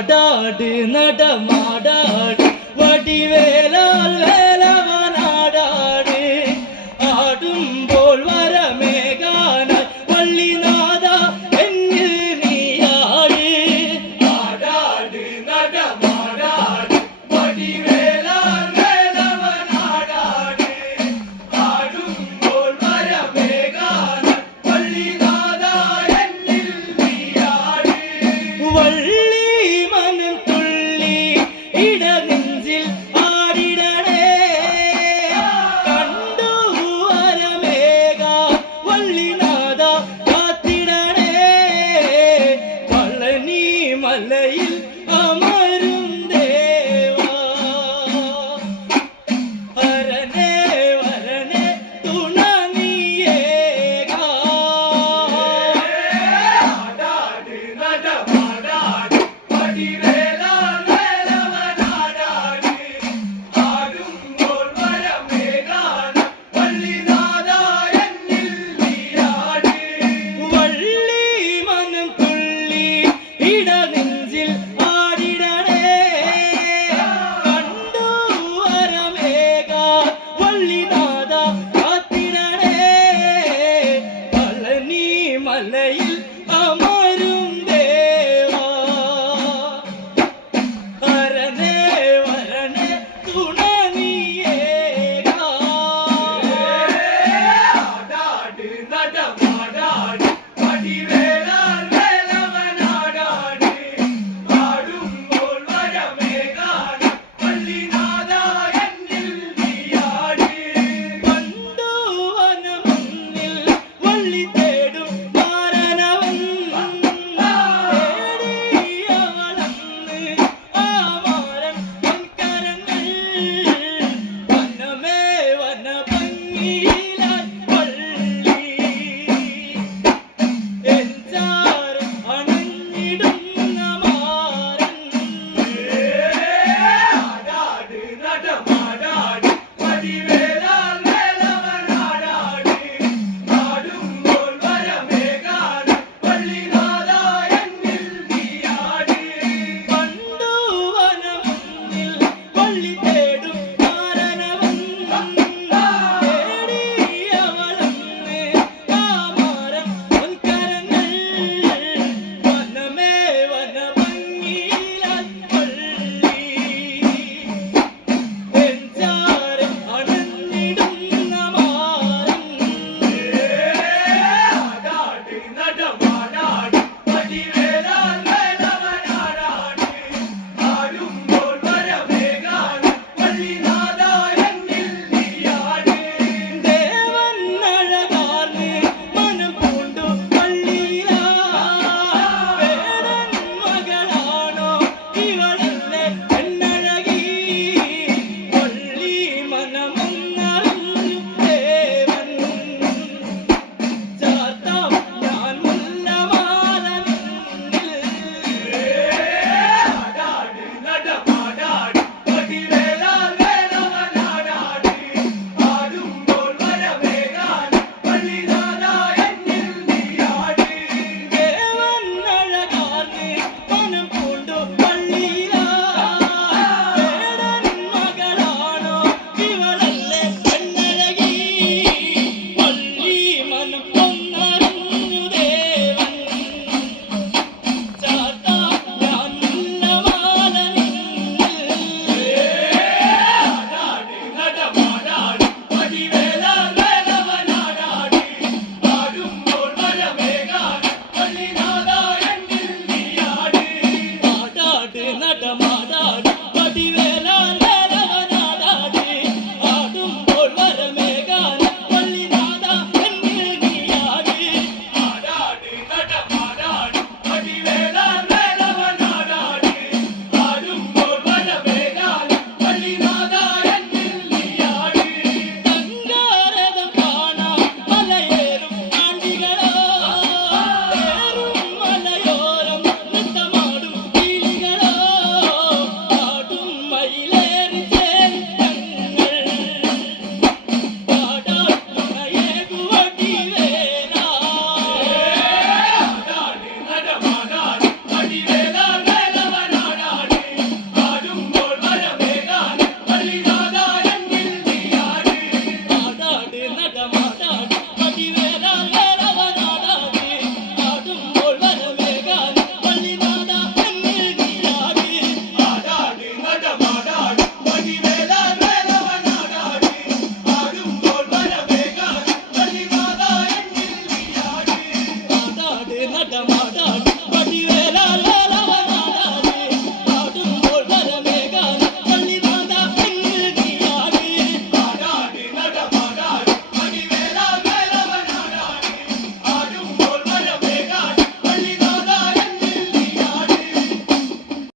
ஆடாடு நடமாடாடு வடிவேலால் வள்ளிநாதா காத்திடனே பழனி மலையில் தலையில்